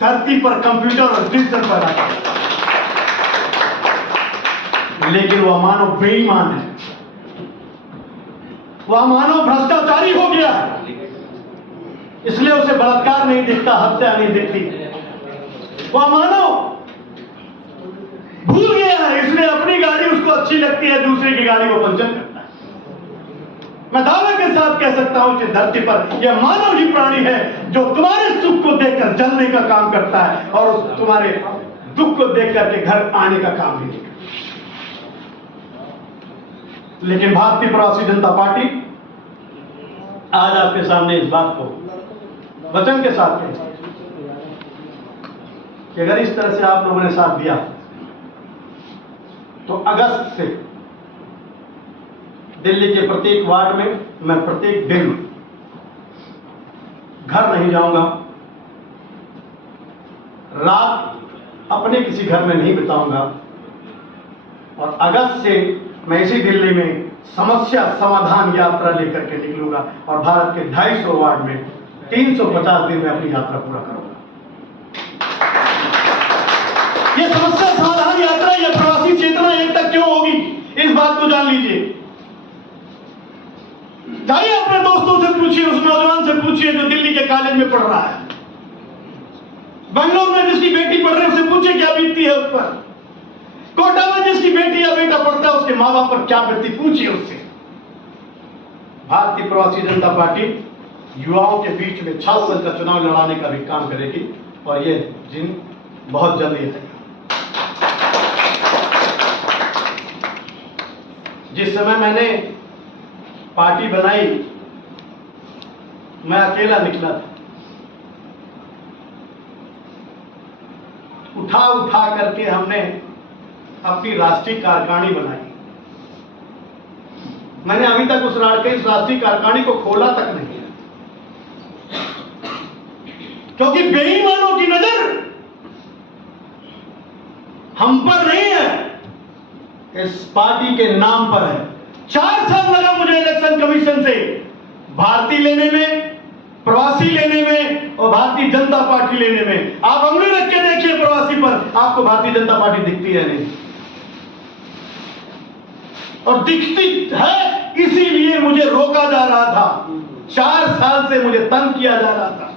धरती पर कंप्यूटर और डिजिटल पैदा किया, लेकिन वह मानव बेईमान है, वह मानव भ्रष्टाचारी हो गया है, इसलिए उसे बलात्कार नहीं दिखता, हत्या नहीं दिखती। वह मानव भूल गया है, इसलिए अपनी गाड़ी उसको अच्छी लगती है, दूसरे की गाड़ी वो पंचर करता है। मैं दावे के साथ कह सकता हूं कि धरती पर यह मानव ही प्राणी है जो तुम्हारे सुख को देखकर जलने का काम करता है और तुम्हारे दुख को देख करके घर आने का काम भी नहीं करता। लेकिन भारतीय प्रवासी जनता पार्टी आज आपके सामने इस बात को वचन के साथ कहती है कि अगर इस तरह से आप लोगों ने साथ दिया तो अगस्त से दिल्ली के प्रत्येक वार्ड में मैं प्रत्येक दिन घर नहीं जाऊंगा, रात अपने किसी घर में नहीं बिताऊंगा, और अगस्त से मैं इसी दिल्ली में समस्या समाधान यात्रा लेकर के निकलूंगा और भारत के 250 वार्ड में 350 दिन में अपनी यात्रा पूरा करूंगा। ये समस्या समाधान यात्रा, ये प्रवासी चेतना एक तक क्यों होगी, इस बात को जान लीजिए। जाइए अपने दोस्तों से पूछिए, उस नौजवान से पूछिए जो दिल्ली के कॉलेज में पढ़ रहा है, बेंगलोर में जिसकी बेटी पढ़ रही है उससे पूछिए क्या बीतती है उस पर, कोटा में जिसकी बेटी या बेटा पढ़ता है उसके माँ बाप पर क्या बीतती, पूछिए उससे। भारतीय प्रवासी जनता पार्टी युवाओं के बीच में 6 साल का चुनाव लड़ाने का भी काम करेगी और ये दिन बहुत जल्दी है। जिस समय मैंने पार्टी बनाई मैं अकेला निकला था, उठा उठा करके हमने अपनी राष्ट्रीय कार्यकारिणी बनाई। मैंने अभी तक उस राष्ट्रीय कार्यकारिणी को खोला तक नहीं है, क्योंकि बेईमानों की नजर हम पर नहीं है, इस पार्टी के नाम पर है। 4 साल लगा मुझे इलेक्शन कमीशन से भारतीय लेने में, प्रवासी लेने में और भारतीय जनता पार्टी लेने में। आप अंगुली रख के देखिए प्रवासी पर, आपको भारतीय जनता पार्टी दिखती है नहीं, और दिखती है इसीलिए मुझे रोका जा रहा था, 4 साल से मुझे तंग किया जा रहा था।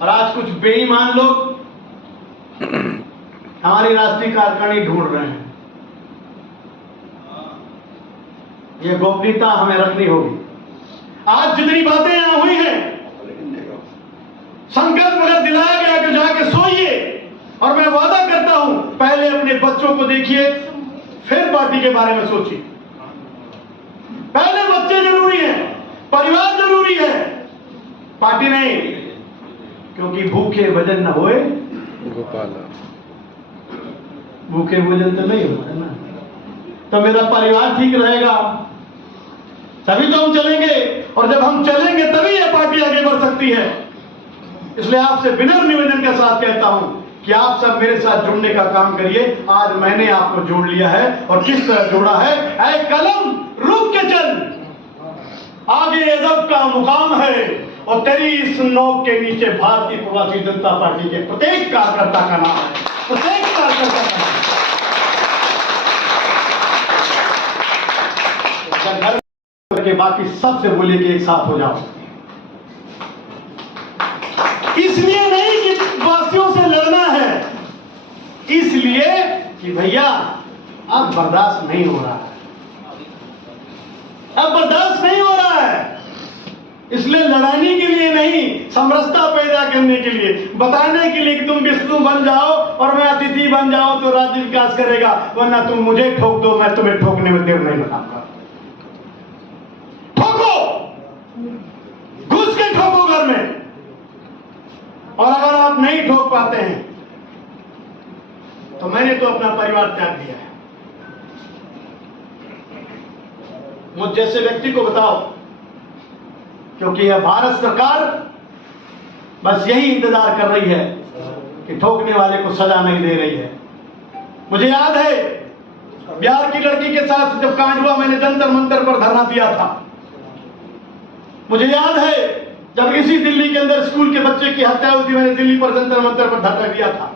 और आज कुछ बेईमान लोग हमारी राष्ट्रीय कार्यकारिणी ढूंढ रहे हैं। यह गोपनीयता हमें रखनी होगी। आज जितनी बातें यहां हुई हैं, संकल्प अगर दिलाया गया कि जाके सोइए, और मैं वादा करता हूं पहले अपने बच्चों को देखिए फिर पार्टी के बारे में सोचिए। पहले बच्चे जरूरी हैं, परिवार जरूरी है, पार्टी नहीं, क्योंकि भूखे भजन न होए गोपाला, भूखे भोजन तो नहीं होता है ना, तो मेरा परिवार ठीक रहेगा तभी तो हम चलेंगे, और जब हम चलेंगे तभी यह पार्टी आगे बढ़ सकती है। इसलिए आपसे विनम्र निवेदन के साथ कहता हूं कि आप सब मेरे साथ जुड़ने का काम करिए। आज मैंने आपको जोड़ लिया है, और किस तरह जोड़ा है, ऐ कलम रुक के चल, आगे अदब का मुकाम है, और तेरी इस नोक के नीचे भारतीय प्रवासी जनता पार्टी के प्रत्येक कार्यकर्ता का नाम है, प्रत्येक कार्यकर्ता का नाम। घर के बाकी सबसे बोलिए कि एक साथ हो जाओ, इसलिए नहीं कि वासियों से लड़ना है, इसलिए कि भैया अब बर्दाश्त नहीं हो रहा है, अब बर्दाश्त नहीं हो रहा है। इसलिए लड़ाने के लिए नहीं, समरसता पैदा करने के लिए, बताने के लिए कि तुम विष्णु बन जाओ और मैं अतिथि बन जाऊं तो राज्य विकास करेगा, वरना तुम मुझे ठोक दो, मैं तुम्हें ठोकने में देर नहीं लगाऊंगा। ठोको, घुस के ठोको घर में, और अगर आप नहीं ठोक पाते हैं तो मैंने तो अपना परिवार त्याग दिया है। मुझ जैसे व्यक्ति को बताओ, क्योंकि यह भारत सरकार बस यही इंतजार कर रही है कि ठोकने वाले को सजा नहीं दे रही है। मुझे याद है बिहार की लड़की के साथ जब कांड हुआ, मैंने जंतर मंतर पर धरना दिया था। मुझे याद है जब इसी दिल्ली के अंदर स्कूल के बच्चे की हत्या हुई थी, मैंने दिल्ली पर जंतर मंतर पर धरना दिया था।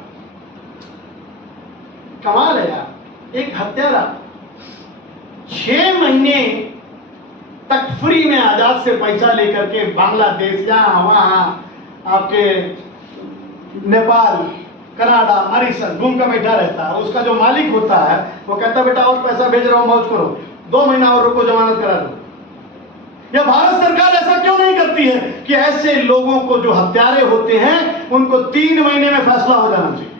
कमाल है यार, एक हत्यारा 6 महीने तक फ्री में आजाद से पैसा लेकर के बांग्लादेश या वहां आपके नेपाल, कनाडा, मॉरिशस घूम कर बैठा रहता है। उसका जो मालिक होता है वो कहता है बेटा और पैसा भेज रहा हूं, मौज करो, 2 महीना और रुको, जमानत करा दो। या भारत सरकार ऐसा क्यों नहीं करती है कि ऐसे लोगों को जो हत्यारे होते हैं उनको 3 महीने में फैसला हो जाना चाहिए,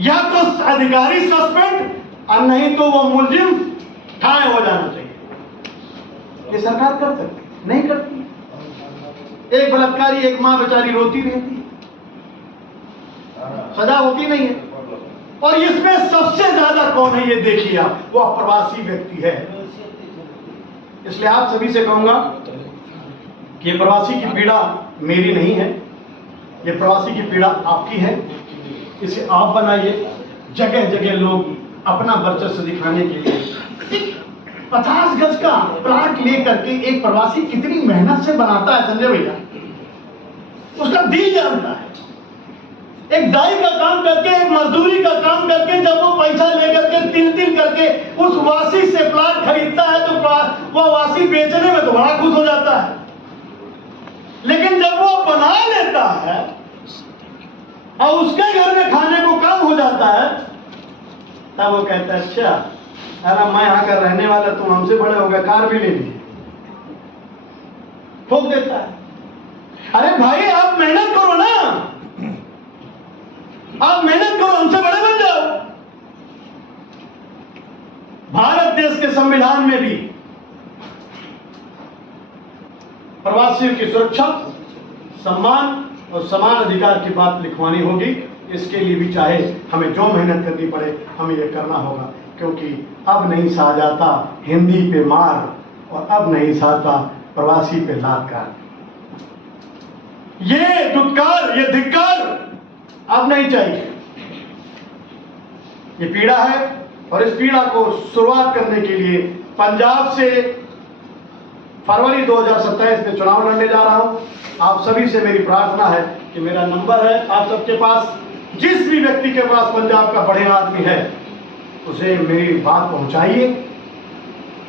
या तो अधिकारी सस्पेंड और नहीं तो वो मुलजिम ठाए हो जाना चाहिए। ये सरकार कर सकती नहीं करती। एक बलात्कारी, एक मां बेचारी रोती रहती है, सजा होती नहीं है। और इसमें सबसे ज्यादा कौन है ये देखिए आप, वो अप्रवासी व्यक्ति है। इसलिए आप सभी से कहूंगा कि ये प्रवासी की पीड़ा मेरी नहीं है, ये प्रवासी की पीड़ा आपकी है। इसे आप बनाइए। जगह जगह लोग अपना वर्चस्व दिखाने के लिए 50 गज का प्लाट लेकर के एक प्रवासी कितनी मेहनत से बनाता है संजय भैया, उसका दिल जानता है। एक दाई का काम करके, एक मजदूरी का काम करके जब वो पैसा लेकर के तिल करके उस वासी से प्लाट खरीदता है तो वो वासी बेचने में तो बड़ा खुश हो जाता है। लेकिन जब वो बना लेता है और उसके घर में खाने को कम हो जाता है तब वो कहता है अच्छा अरे मैं यहाँ का रहने वाला, तुम हमसे बड़े हो गए, कार भी ले ली, ठोक देता है। अरे भाई आप मेहनत करो ना, आप मेहनत करो, हमसे बड़े बन जाओ। भारत देश के संविधान में भी प्रवासियों की सुरक्षा, सम्मान और समान अधिकार की बात लिखवानी होगी। इसके लिए भी चाहे हमें जो मेहनत करनी पड़े हमें ये करना होगा, क्योंकि अब नहीं सहा जाता हिंदी पे मार और अब नहीं सहता प्रवासी पे लातकार। ये दुत्कार, ये धिक्कार अब नहीं चाहिए। ये पीड़ा है और इस पीड़ा को शुरुआत करने के लिए पंजाब से फरवरी 2027 में चुनाव लड़ने जा रहा हूं। आप सभी से मेरी प्रार्थना है कि मेरा नंबर है आप सबके पास, जिस भी व्यक्ति के पास पंजाब का बढ़िया आदमी है उसे मेरी बात पहुंचाइए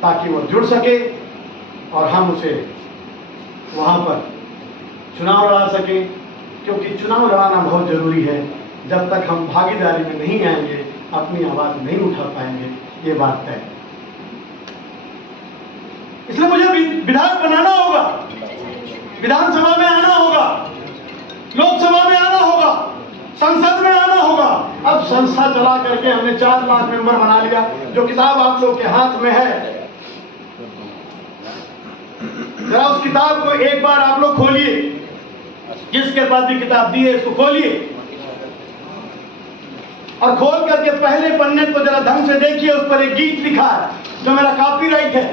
ताकि वो जुड़ सके और हम उसे वहां पर चुनाव लड़ा सके, क्योंकि चुनाव लड़ाना बहुत जरूरी है। जब तक हम भागीदारी में नहीं आएंगे अपनी आवाज नहीं उठा पाएंगे, ये बात तय है। इसलिए मुझे विधायक बनाना होगा, विधानसभा में आना होगा, लोकसभा में आना होगा, संसद में आना होगा। अब संस्था चला करके हमने 4 लाख मेंबर बना लिया। जो किताब आप लोग के हाथ में है, जरा उस किताब को एक बार आप लोग खोलिए, जिसके पास भी किताब दी है इसको खोलिए और खोल करके पहले पन्ने को जरा ढंग से देखिए। उस पर एक गीत लिखा है जो मेरा कॉपीराइट है,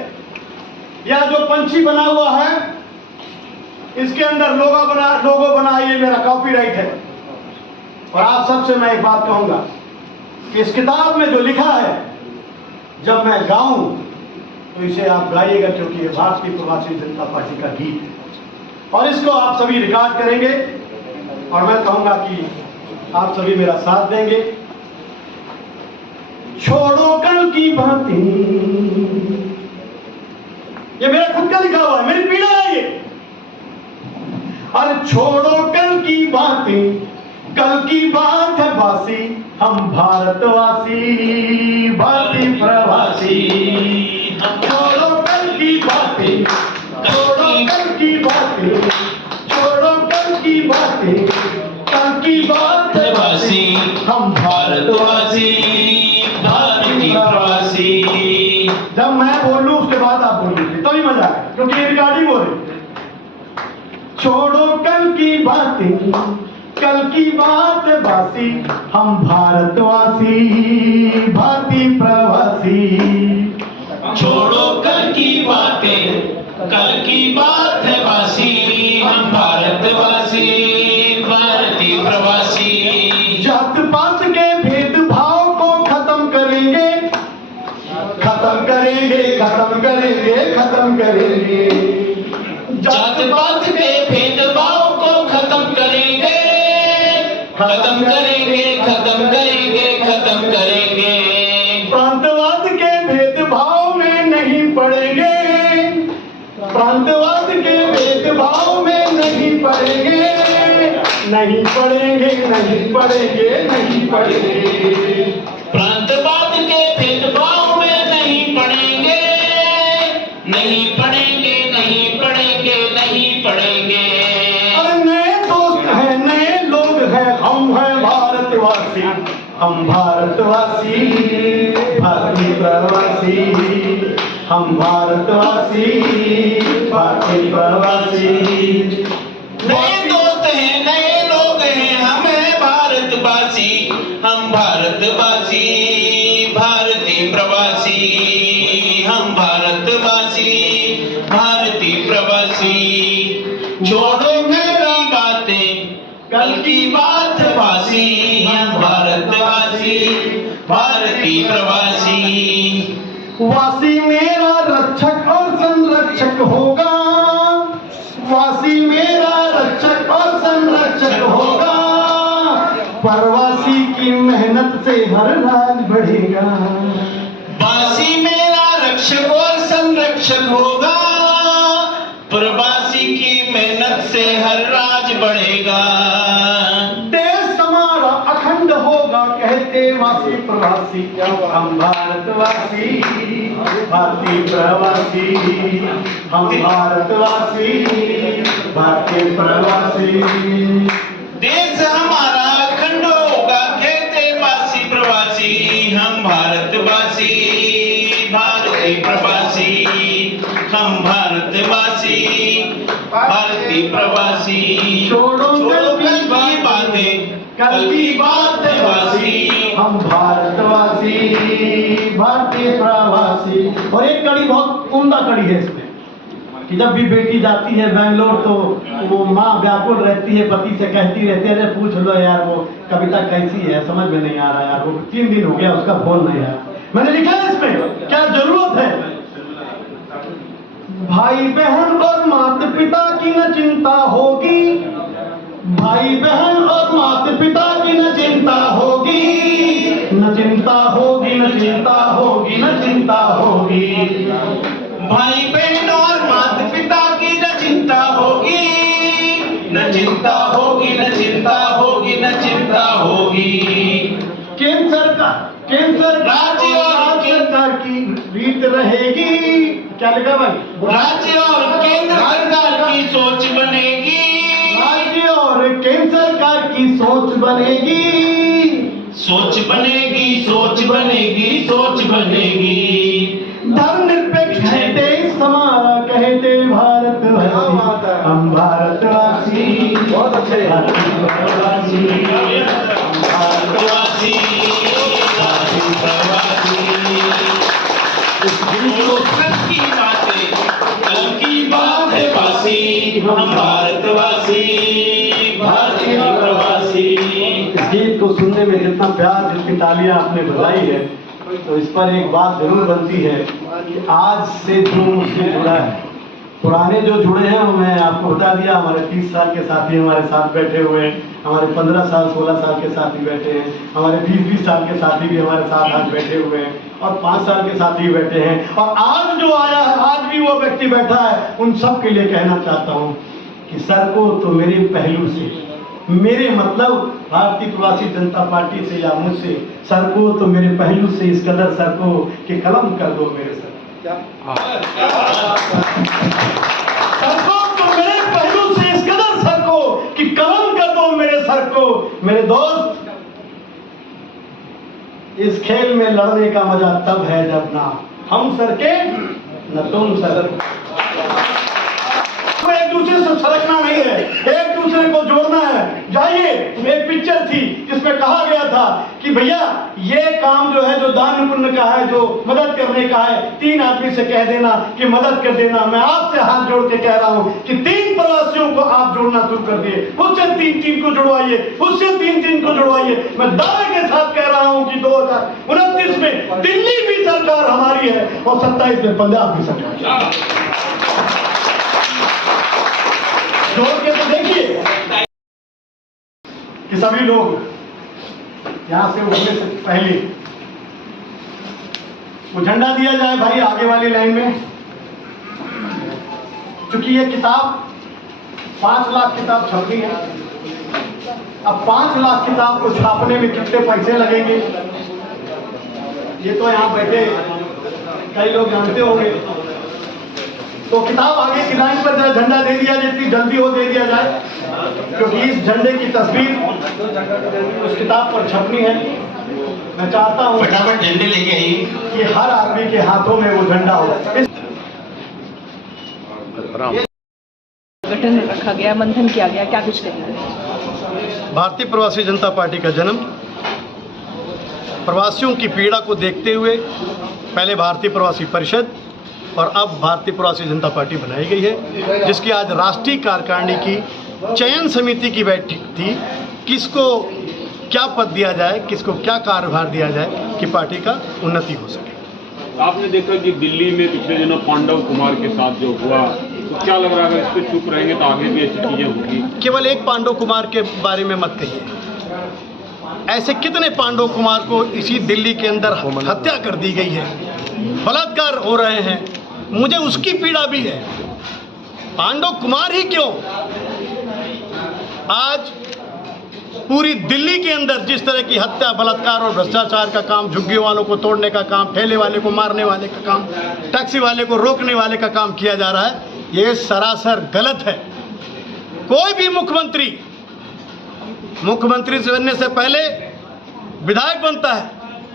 या जो पंछी बना हुआ है इसके अंदर लोगो बना ये मेरा कॉपीराइट है। और आप सबसे मैं एक बात कहूंगा कि इस किताब में जो लिखा है जब मैं गाऊं तो इसे आप गाइएगा, क्योंकि ये भारतीय प्रवासी जनता पार्टी का गीत है और इसको आप सभी रिकॉर्ड करेंगे और मैं कहूंगा कि आप सभी मेरा साथ देंगे। छोड़ो कल की बातें, ये मेरा खुद का लिखा हुआ है, मेरी पीड़ा है ये। अरे छोड़ो कल की बातें, कल की बात है बासी, हम भारतवासी भारतीय प्रवासी। छोड़ो कल की बातें, छोड़ो कल की बातें, छोड़ो कल की बातें, कल की बात है बासी, हम भारतवासी भारतीय प्रवासी। जब मैं बोलूं उसके बाद आप बोलिए तभी मजा आए, क्योंकि ये रिकॉर्डिंग हो रही। छोड़ो कल की बातें, कल की बात बासी, हम भारतवासी भारतीय प्रवासी। छोड़ो कल की बातें, कल की बात है बासी, हम भारतवासी भारतीय प्रवासी। जात पात के भेदभाव को खत्म करेंगे, खत्म करेंगे, खत्म करेंगे, खत्म करेंगे। जात पात के खत्म करेंगे, खत्म करेंगे, खत्म करेंगे, खत्म करेंगे। प्रांतवाद के भेदभाव में नहीं पड़ेंगे, प्रांतवाद के भेदभाव में नहीं पड़ेंगे, नहीं पड़ेंगे, नहीं पड़ेंगे, नहीं पड़ेंगे। प्रांतवाद के भेदभाव में नहीं पड़ेंगे, नहीं पड़ेंगे, नहीं पड़ेंगे, नहीं पड़ेंगे। और नए दोस्त हैं, नए लोग हैं, हम हैं भारतवासी, हम भारतवासी, भारतीय प्रवासी, हम भारतवासी, भारतीय प्रवासी। नए दोस्त हैं, नए लोग हैं, हम हैं भारतवासी, हम भारतवासी, भारतीय प्रवासी, हम भारतवासी, भारतीय प्रवासी। छोड़ो कल की बातें, कल की बात वासी, हम भारतवासी, भारतीय प्रवासी। वासी मेरा रक्षक और संरक्षक होगा, वासी मेरा रक्षक और संरक्षक होगा, प्रवासी की मेहनत से हर राज बढ़ेगा। वासी मेरा रक्षक और संरक्षक होगा, प्रवासी की मेहनत से हर राज बढ़ेगा। देश हमारा अखंड होगा कहते वासी प्रवासी, हम भारतवासी, भारतीय प्रवासी, हम भारतवासी, भारतीय प्रवासी। देश हमारा अखंड होगा कहते वासी प्रवासी, हम भारतवासी, भारतीय प्रवासी, हम भारतवासी, भारतीय प्रवासी। छोड़ो कल की बातें, कल की बात वासी, हम भारतवासी, भारतीय प्रवासी। और एक कड़ी बहुत उम्दा कड़ी है इसमें कि जब भी बेटी जाती है बैंगलोर तो वो माँ व्याकुल रहती है, पति से कहती रहती है, अरे पूछ लो यार वो कविता कैसी है, समझ में नहीं आ रहा यार, वो 3 दिन हो गया उसका फोन नहीं आया। मैंने लिखा है इसमें क्या जरूरत है। भाई बहन और माता पिता की न चिंता होगी, भाई बहन और माता पिता की न चिंता होगी, न चिंता होगी, न चिंता होगी, न चिंता होगी। भाई बहन और माता पिता की न चिंता होगी, न चिंता होगी, न चिंता होगी, न चिंता होगी। केंद्र सरकार राज्य और सरकार की रीत रहेगी। क्या लिखा भाई? राज्य और केंद्र सरकार की सोच बनेगी, राज्य और केंद्र सरकार की सोच बनेगी, सोच बनेगी, सोच बनेगी, सोच बनेगी। धर्मनिरपेक्ष है देश हमारा कहते भारतवासी, हम भारतवासी, बहुत अच्छे भारतवासी, हम भारतवासी, भारतीय प्रवासी। कल की बातें, कल की बात है वासी, हम भारतवासी, भारतीय प्रवासी। इस गीत को सुनने में जितना प्यार, जितनी तालियां आपने बजाई है, तो इस पर एक बात जरूर बनती है कि आज से जो मुझसे जुड़ा है, पुराने जो जुड़े हैं वो मैं आपको बता दिया, हमारे 30 साल के साथी हमारे साथ बैठे हुए हैं, हमारे 15 साल 16 साल के साथी बैठे हैं, हमारे 20-20 साल के साथी भी हमारे साथ आज बैठे हुए हैं, और 5 साल के साथी बैठे हैं, और आज जो आया है, आज भी वो व्यक्ति बैठा है, उन सब के लिए कहना चाहता हूँ कि सर को तो मेरे पहलू से, मेरे मतलब भारतीय प्रवासी जनता पार्टी से या मुझसे, सर को तो मेरे पहलू से इस कदर सर को कि कलम कर दो मेरे सर। सर को तो मेरे पहलू से इस कदर सर को कि कलम कर दो मेरे सर को। मेरे दोस्त, इस खेल में लड़ने का मजा तब है जब ना हम सर के न तुम सर। एक दूसरे से सरकना नहीं है, एक दूसरे को जोड़ना है। जाइए, एक पिक्चर थी जिसमें कहा गया था कि भैया ये काम जो है, जो दान पुण्य का है, जो मदद करने का है, 3 आदमी से कह देना कि मदद कर देना। मैं आपसे हाथ जोड़ के कह रहा हूं कि 3 प्रवासियों को आप जोड़ना शुरू कर दिए, उससे 3 को जुड़वाइए, उससे 3 को जुड़वाइए। मैं दावे के साथ कह रहा हूं कि 2029 में दिल्ली भी सरकार हमारी है और 27 में पंजाब भी सरकार। जोड़ के तो देखिए। कि सभी लोग यहाँ से उठने से पहले वो झंडा दिया जाए भाई आगे वाली लाइन में। क्योंकि ये किताब 5 लाख किताब छपनी है। अब 5 लाख किताब को छापने में कितने पैसे लगेंगे ये तो यहाँ बैठे कई लोग जानते होंगे। तो किताब आगे की लाइन पर जरा झंडा दे दिया, जितनी जल्दी हो दे दिया जाए, क्योंकि इस झंडे की तस्वीर उस किताब पर छपनी है। मैं चाहता हूँ फटाफट झंडे लेके आइए कि हर आदमी के हाथों में वो झंडा हो। गठन रखा गया, मंथन किया गया, क्या कुछ कहना है? भारतीय प्रवासी जनता पार्टी का जन्म प्रवासियों की पीड़ा को देखते हुए पहले भारतीय प्रवासी परिषद और अब भारतीय प्रवासी जनता पार्टी बनाई गई है, जिसकी आज राष्ट्रीय कार्यकारिणी की चयन समिति की बैठक थी। किसको क्या पद दिया जाए, किसको क्या कार्यभार दिया जाए कि पार्टी का उन्नति हो सके। आपने देखा कि दिल्ली में पिछले दिनों पांडव कुमार के साथ जो हुआ, तो क्या लग रहा है अगर इस पर चुप रहेंगे तो आगे भी ऐसी चीजें होगी? केवल एक पांडव कुमार के बारे में मत कहिए, ऐसे कितने पांडव कुमार को इसी दिल्ली के अंदर हत्या कर दी गई है, बलात्कार हो रहे हैं। मुझे उसकी पीड़ा भी है। पांडव कुमार ही क्यों, आज पूरी दिल्ली के अंदर जिस तरह की हत्या, बलात्कार और भ्रष्टाचार का काम, झुग्गियों वालों को तोड़ने का काम, ठेले वाले को मारने वाले का काम, टैक्सी वाले को रोकने वाले का काम किया जा रहा है, ये सरासर गलत है। कोई भी मुख्यमंत्री से बनने से पहले विधायक बनता है,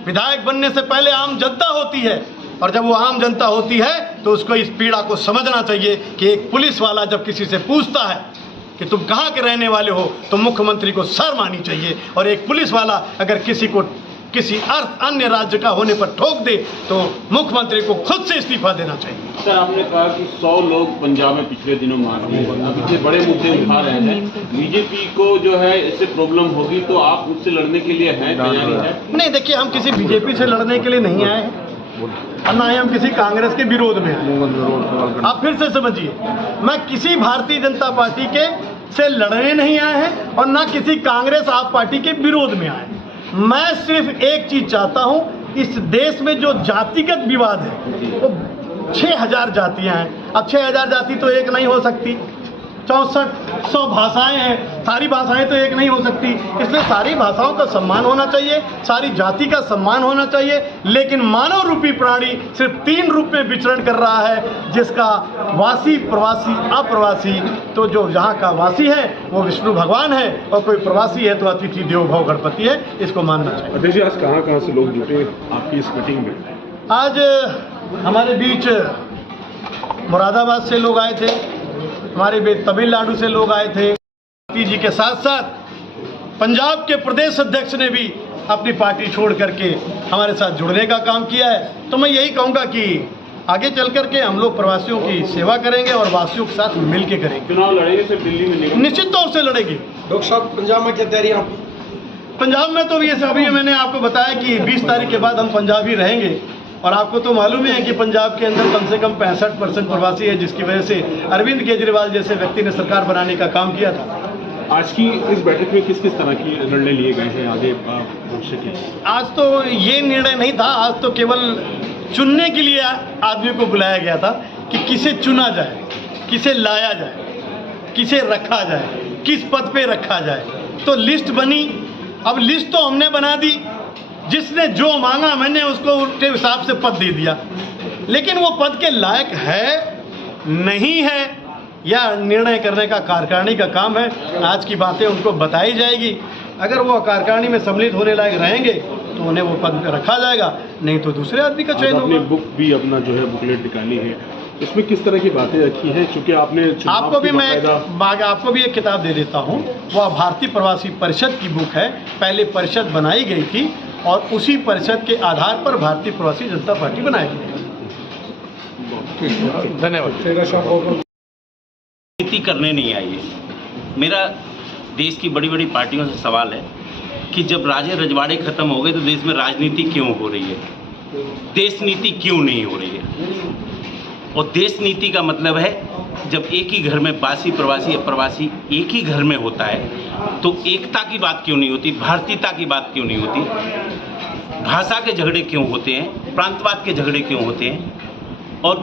विधायक बनने से पहले आम जनता होती है, और जब वो आम जनता होती है तो उसको इस पीड़ा को समझना चाहिए कि एक पुलिस वाला जब किसी से पूछता है कि तुम कहाँ के रहने वाले हो, तो मुख्यमंत्री को शर्म आनी चाहिए। और एक पुलिस वाला अगर किसी को किसी अन्य राज्य का होने पर ठोक दे तो मुख्यमंत्री को खुद से इस्तीफा देना चाहिए। सर, आपने कहा कि 100 लोग पंजाब में पिछले दिनों मारे हैं, इतने बड़े मुद्दे उठा रहे हैं, बीजेपी को जो है इससे प्रॉब्लम होगी, तो आप उससे लड़ने के लिए हैं, तैयारी है? नहीं, देखिए, हम किसी बीजेपी से लड़ने के लिए नहीं आए हैं और ना ही हम किसी कांग्रेस के विरोध में आए। आप फिर से समझिए, मैं किसी भारतीय जनता पार्टी के से लड़ने नहीं आए हैं और ना किसी कांग्रेस आप पार्टी के विरोध में आए हैं। मैं सिर्फ एक चीज चाहता हूं, इस देश में जो जातिगत विवाद है वो 6000 जातियां हैं। अब 6000 जाति तो एक नहीं हो सकती, 6400 भाषाएं हैं, सारी भाषाएं तो एक नहीं हो सकती। इसलिए सारी भाषाओं का सम्मान होना चाहिए, सारी जाति का सम्मान होना चाहिए। लेकिन मानव रूपी प्राणी सिर्फ 3 रूप में विचरण कर रहा है, जिसका वासी, प्रवासी, अप्रवासी। तो जो जहाँ का वासी है वो विष्णु भगवान है और कोई प्रवासी है तो अतिथि देवो भव गणपति है, इसको मानना चाहिए। अध्यक्ष जी, आज कहाँ से लोग जुटे आपकी इस मीटिंग में? आज हमारे बीच मुरादाबाद से लोग आए थे, हमारे बीच तमिलनाडु से लोग आए थे। जी के साथ साथ पंजाब के प्रदेश अध्यक्ष ने भी अपनी पार्टी छोड़ करके हमारे साथ जुड़ने का काम किया है। तो मैं यही कहूँगा कि आगे चल करके हम लोग प्रवासियों की सेवा करेंगे और वासियों के साथ मिल के करेंगे। चुनाव लड़ेंगे सिर्फ दिल्ली में? निश्चित तौर से लड़ेंगे। डॉक्टर साहब, पंजाब में क्या तैयारियां? पंजाब में तो ये अभी मैंने आपको बताया कि 20 तारीख के बाद हम पंजाब ही रहेंगे। और आपको तो मालूम ही है कि पंजाब के अंदर कम से कम 65% प्रवासी है, जिसकी वजह से अरविंद केजरीवाल जैसे व्यक्ति ने सरकार बनाने का काम किया था। आज की इस बैठक में किस किस तरह की निर्णय लिए गए हैं आगे भविष्य के? आज तो ये निर्णय नहीं था, आज तो केवल चुनने के लिए आदमी को बुलाया गया था कि किसे चुना जाए, किसे लाया जाए, किसे रखा जाए, किस पद पे रखा जाए। तो लिस्ट बनी। अब लिस्ट तो हमने बना दी, जिसने जो मांगा मैंने उसको उसके हिसाब से पद दे दिया, लेकिन वो पद के लायक है नहीं है या निर्णय करने का कार्यकारिणी का काम है। आज की बातें उनको बताई जाएगी। अगर वो कार्यकारिणी में सम्मिलित होने लायक रहेंगे तो उन्हें वो पद पे रखा जाएगा, नहीं तो दूसरे आदमी का चयन होगा। बुक भी अपना जो है बुकलेट निकाली है, इसमें किस तरह की बातें रखी हैं? चूंकि आपने आपको भी एक किताब दे देता हूँ, वह भारतीय प्रवासी परिषद की बुक है। पहले परिषद बनाई गई थी और उसी परिषद के आधार पर भारतीय प्रवासी जनता पार्टी बनाई गई। धन्यवाद। नीति करने नहीं आई है। मेरा देश की बड़ी बड़ी पार्टियों से सवाल है कि जब राजे रजवाड़े खत्म हो गए तो देश में राजनीति क्यों हो रही है, देश नीति क्यों नहीं हो रही है? और देश नीति का मतलब है जब एक ही घर में बासी प्रवासी अप्रवासी एक ही घर में होता है तो एकता की बात क्यों नहीं होती, भारतीयता की बात क्यों नहीं होती, भाषा के झगड़े क्यों होते हैं, प्रांतवाद के झगड़े क्यों होते हैं। और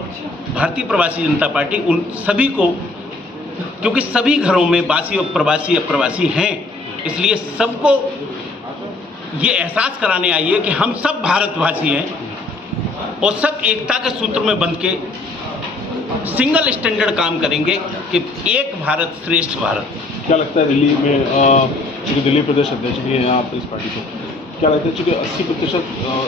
भारतीय प्रवासी जनता पार्टी उन सभी को, क्योंकि सभी घरों में बासी और प्रवासी अप्रवासी हैं, इसलिए सबको ये एहसास कराने आई है कि हम सब भारतवासी हैं और सब एकता के सूत्र में बंध के सिंगल स्टैंडर्ड काम करेंगे कि एक भारत श्रेष्ठ भारत। क्या लगता है दिल्ली में, चूँकि दिल्ली प्रदेश अध्यक्ष भी हैं आप इस पार्टी के, क्या लगता है चूँकि 80%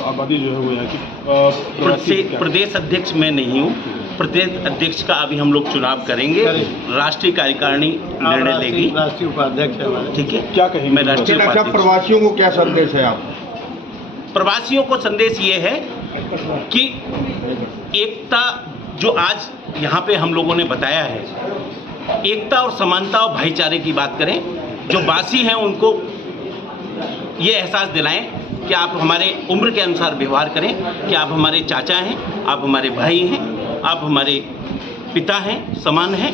आबादी जो है वो यहाँ की प्रदेश अध्यक्ष मैं नहीं हूँ, प्रदेश अध्यक्ष का अभी हम लोग चुनाव करेंगे, राष्ट्रीय कार्यकारिणी निर्णय लेगी, राष्ट्रीय उपाध्यक्ष है। ठीक है, क्या कहेंगे? मैं राष्ट्रीय उपाध्यक्ष। प्रवासियों को क्या संदेश है आप? प्रवासियों को संदेश ये है कि एकता जो आज यहाँ पे हम लोगों ने बताया है, एकता और समानता और भाईचारे की बात करें। जो बासी हैं उनको ये एहसास दिलाएं कि आप हमारे उम्र के अनुसार व्यवहार करें, कि आप हमारे चाचा हैं, आप हमारे भाई हैं, आप हमारे पिता हैं, समान हैं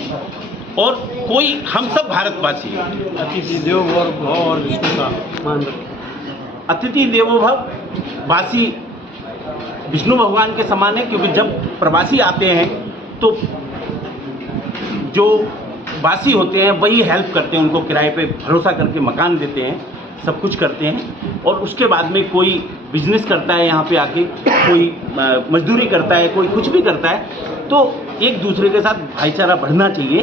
और कोई हम सब भारतवासी हैं। अतिथि देवो भव और विष्णु का मान अतिथि देवो भव, बासी विष्णु भगवान के समान है, क्योंकि जब प्रवासी आते हैं तो जो बासी होते हैं वही हेल्प करते हैं, उनको किराए पे भरोसा करके मकान देते हैं, सब कुछ करते हैं। और उसके बाद में कोई बिजनेस करता है यहाँ पे आके, कोई मजदूरी करता है, कोई कुछ भी करता है, तो एक दूसरे के साथ भाईचारा बढ़ना चाहिए,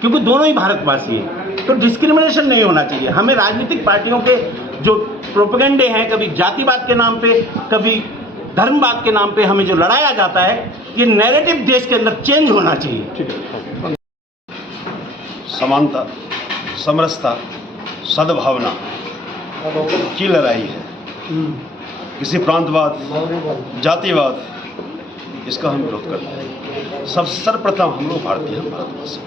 क्योंकि दोनों ही भारतवासी हैं। तो डिस्क्रिमिनेशन नहीं होना चाहिए। हमें राजनीतिक पार्टियों के जो प्रोपेगेंडे हैं, कभी जातिवाद के नाम पे, कभी धर्मवाद के नाम पे हमें जो लड़ाया जाता है, ये नैरेटिव देश के अंदर चेंज होना चाहिए। समानता, समरसता, सद्भावना की लड़ाई है। किसी प्रांतवाद, जातिवाद, इसका हम विरोध करते हैं। सब सर्वप्रथम हम लोग भारतीय हैं, भारतवासी।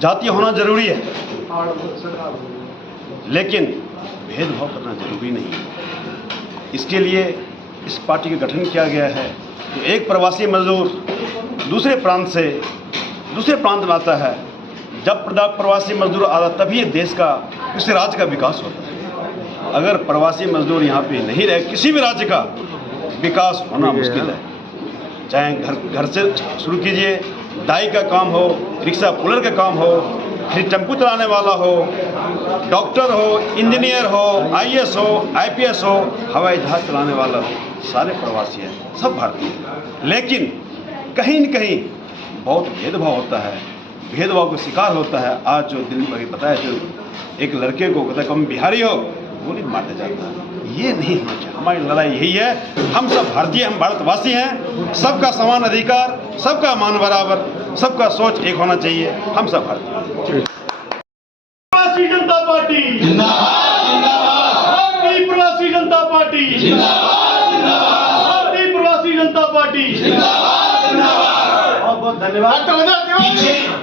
जातीय होना जरूरी है, लेकिन भेदभाव करना जरूरी नहीं है। इसके लिए इस पार्टी का गठन किया गया है कि एक प्रवासी मजदूर दूसरे प्रांत में आता है। जब प्रवासी मजदूर आता तभी देश का, किसी राज्य का विकास होता है। अगर प्रवासी मजदूर यहाँ पे नहीं रहे, किसी भी राज्य का विकास होना मुश्किल है। चाहे घर से शुरू कीजिए, दाई का काम हो, रिक्शा पुलर का काम हो, फिर टेम्पू चलाने वाला हो, डॉक्टर हो, इंजीनियर हो, IAS हो, IPS हो, हवाई जहाज चलाने वाला हो, सारे प्रवासी हैं, सब भारतीय हैं। लेकिन कहीं न कहीं बहुत भेदभाव होता है, भेदभाव का शिकार होता है। आज जो दिल्ली में बताया, जो एक लड़के को कहता है कम बिहारी हो, गोली मार दिया जाता है। ये नहीं होना चाहिए। हमारी लड़ाई यही है, हम सब भारतीय, हम भारतवासी हैं, सबका समान अधिकार, सबका मान बराबर, सबका सोच एक होना चाहिए, हम सब भारतीय। प्रवासी जनता पार्टी जिंदाबाद, जिंदाबाद। भारतीय प्रवासी जनता पार्टी जिंदाबाद, जिंदाबाद। भारतीय प्रवासी जनता पार्टी जिंदाबाद, जिंदाबाद। बहुत बहुत धन्यवाद।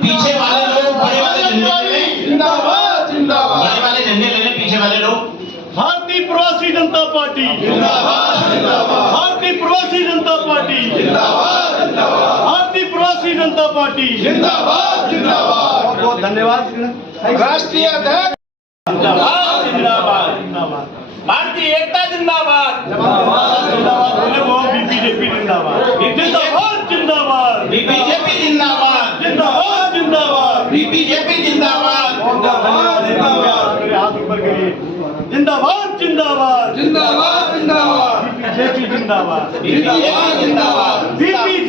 पीछे वाले लोग बड़े वाले झंडे ले लें, जिंदाबाद, जिंदाबाद। बड़े वाले झंडे ले लें, पीछे वाले लोग। भारतीय प्रवासी जनता पार्टी जिंदाबाद, जिंदाबाद। भारतीय प्रवासी जनता पार्टी जिंदाबाद, जिंदाबाद। भारतीय प्रवासी जनता पार्टी जिंदाबाद, जिंदाबाद। बहुत बहुत धन्यवाद। राष्ट्रीय अध्यक्ष जिंदाबाद, जिंदाबाद, जिंदाबाद। भारतीय एकता जिंदाबाद, जिंदाबाद, जिंदाबाद। बोले वो बीजेपी जिंदाबाद, जिंदाबाद, जिंदाबाद। बीजेपी जिंदाबाद, जिंदाबाद, जिंदाबाद। बीजेपी जिंदाबाद, जिंदाबाद, जिंदाबाद। मेरे हाथ ऊपर करिए। जिंदाबाद, जिंदाबाद, जिंदाबाद, जिंदाबाद। बीजेपी जिंदाबाद, जिंदाबाद, जिंदाबाद। बीजेपी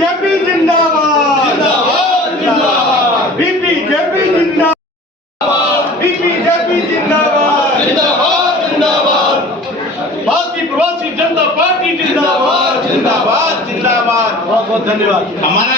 जिंदाबाद, जिंदाबाद, जिंदाबाद। बीजेपी जिंदाबाद, बीजेपी जिंदाबाद, जिंदाबाद, जिंदाबाद। भारतीय प्रवासी जनता पार्टी जिंदाबाद, जिंदाबाद, जिंदाबाद। बहुत बहुत धन्यवाद। हमारा